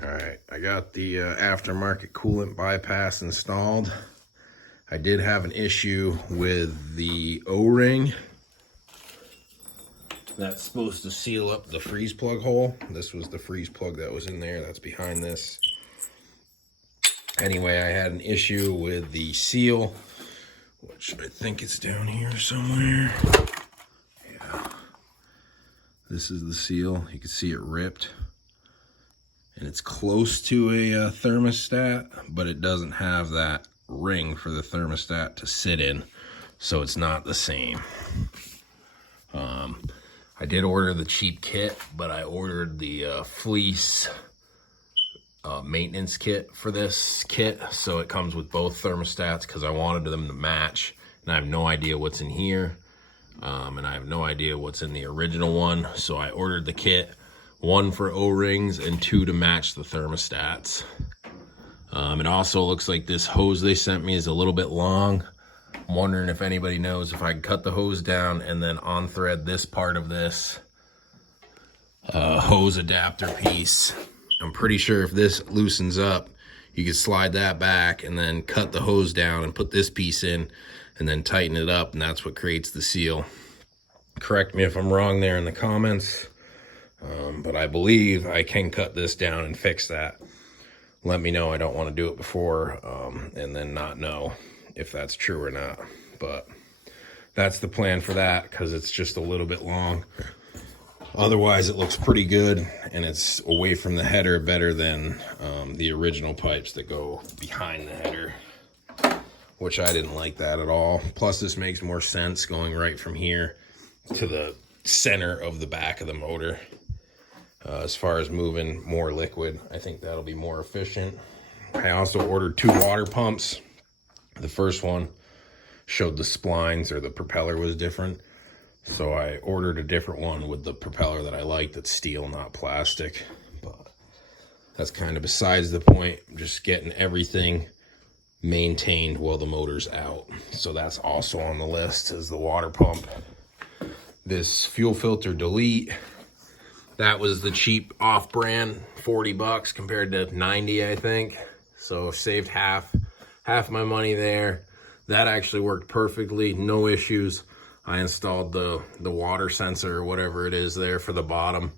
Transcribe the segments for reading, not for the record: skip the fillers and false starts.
All right, I got the aftermarket coolant bypass installed. I did have an issue with the O-ring that's supposed to seal up the freeze plug hole. This was the freeze plug that was in there. That's behind this. Anyway, I had an issue with the seal, which I think it's down here somewhere. Yeah. This is the seal. You can see it ripped. And it's close to a thermostat, but it doesn't have that ring for the thermostat to sit in, so it's not the same. I did order the cheap kit, but I ordered the fleece maintenance kit for this kit, so it comes with both thermostats because I wanted them to match, and I have no idea what's in here, and I have no idea what's in the original one, so I ordered the kit. One for O-rings and two to match the thermostats. It also looks like this hose they sent me is a little bit long. I'm wondering if anybody knows if I can cut the hose down and then on thread this part of this hose adapter piece. I'm pretty sure if this loosens up, you could slide that back and then cut the hose down and put this piece in and then tighten it up, and that's what creates the seal. Correct me if I'm wrong there in the comments. But I believe I can cut this down and fix that. Let me know. I don't want to do it before and then not know if that's true or not. But that's the plan for that, because it's just a little bit long. Otherwise, it looks pretty good, and it's away from the header better than the original pipes that go behind the header, which I didn't like that at all. Plus, this makes more sense going right from here to the center of the back of the motor. As far as moving more liquid, I think that'll be more efficient. I also ordered 2 water pumps. The first one showed the splines, or the propeller was different, so I ordered a different one with the propeller that I like, that's steel, not plastic. But that's kind of besides the point. I'm just getting everything maintained while the motor's out, so that's also on the list as the water pump. This fuel filter delete, that was the cheap off-brand, 40 bucks compared to 90, I think. So saved half my money there. That actually worked perfectly, no issues. I installed the water sensor or whatever it is there for the bottom.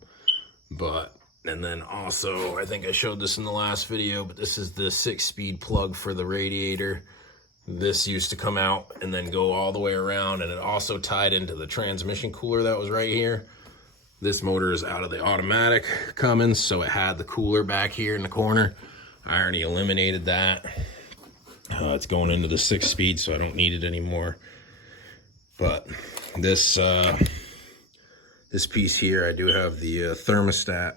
And then also, I think I showed this in the last video, but this is the 6-speed plug for the radiator. This used to come out and then go all the way around, and it also tied into the transmission cooler that was right here. This motor is out of the automatic Cummins, so it had the cooler back here in the corner. I already eliminated that. It's going into the 6-speed, so I don't need it anymore. But this piece here, I do have the thermostat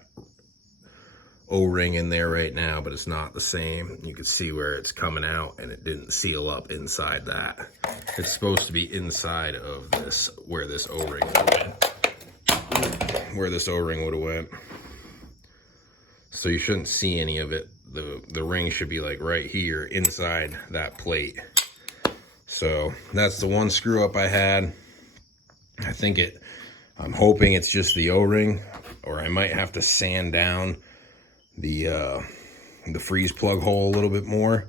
O-ring in there right now, but it's not the same. You can see where it's coming out, and it didn't seal up inside that. It's supposed to be inside of this, where this O-ring went. Would have went. So you shouldn't see any of it. The ring should be like right here inside that plate. So that's the one screw up I had. I'm hoping it's just the O-ring, or I might have to sand down the freeze plug hole a little bit more.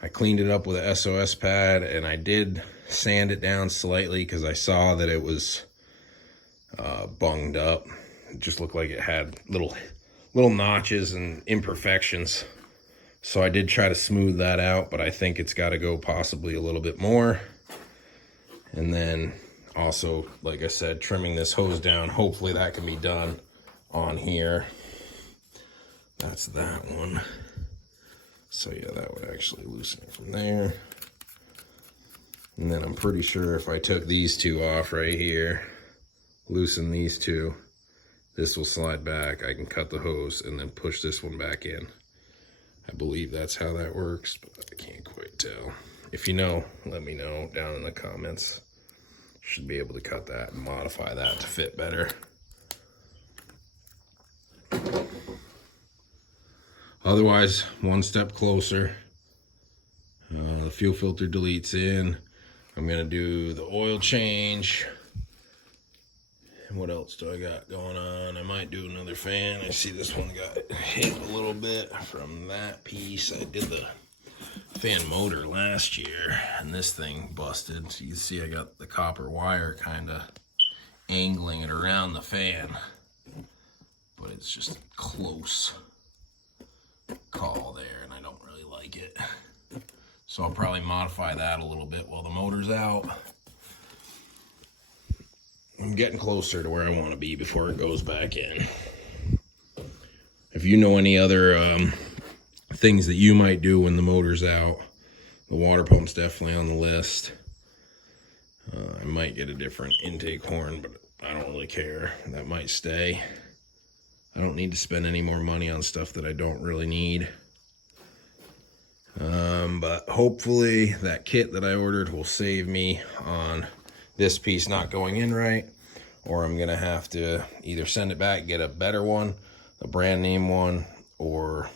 I cleaned it up with a SOS pad, and I did sand it down slightly because I saw that it was bunged up. It just looked like it had little notches and imperfections. So I did try to smooth that out, but I think it's got to go possibly a little bit more. And then also, like I said, trimming this hose down. Hopefully that can be done on here. That's that one. So yeah, that would actually loosen it from there. And then I'm pretty sure if I took these two off right here, loosen these two, this will slide back. I can cut the hose and then push this one back in. I believe that's how that works, but I can't quite tell. If you know, let me know down in the comments. Should be able to cut that and modify that to fit better. Otherwise, one step closer. The fuel filter deletes in. I'm gonna do the oil change. What else do I got going on? I might do another fan. I see this one got hit a little bit from that piece. I did the fan motor last year, and this thing busted. So you can see I got the copper wire kind of angling it around the fan. But it's just a close call there, and I don't really like it. So I'll probably modify that a little bit while the motor's out. I'm getting closer to where I want to be before it goes back in. If you know any other things that you might do when the motor's out, the water pump's definitely on the list. I might get a different intake horn, but I don't really care. That might stay. I don't need to spend any more money on stuff that I don't really need. But hopefully that kit that I ordered will save me on this piece not going in right, or I'm gonna have to either send it back, get a better one, a brand name one, or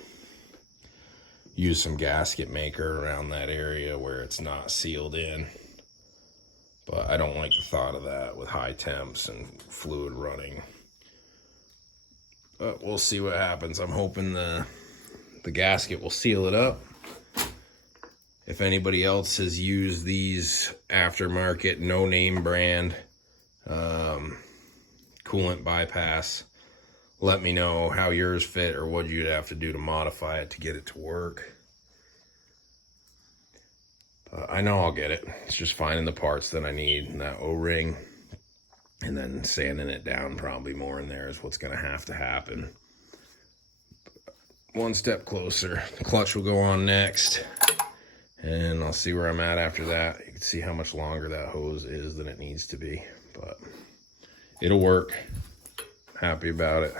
use some gasket maker around that area where it's not sealed in. But I don't like the thought of that with high temps and fluid running. But we'll see what happens. I'm hoping the gasket will seal it up. If anybody else has used these aftermarket, no name brand coolant bypass, let me know how yours fit or what you'd have to do to modify it to get it to work. I know I'll get it. It's just finding the parts that I need, and that O-ring, and then sanding it down probably more in there is what's going to happen. One step closer. The clutch will go on next, and I'll see where I'm at after that. You can see how much longer that hose is than it needs to be, but it'll work. Happy about it.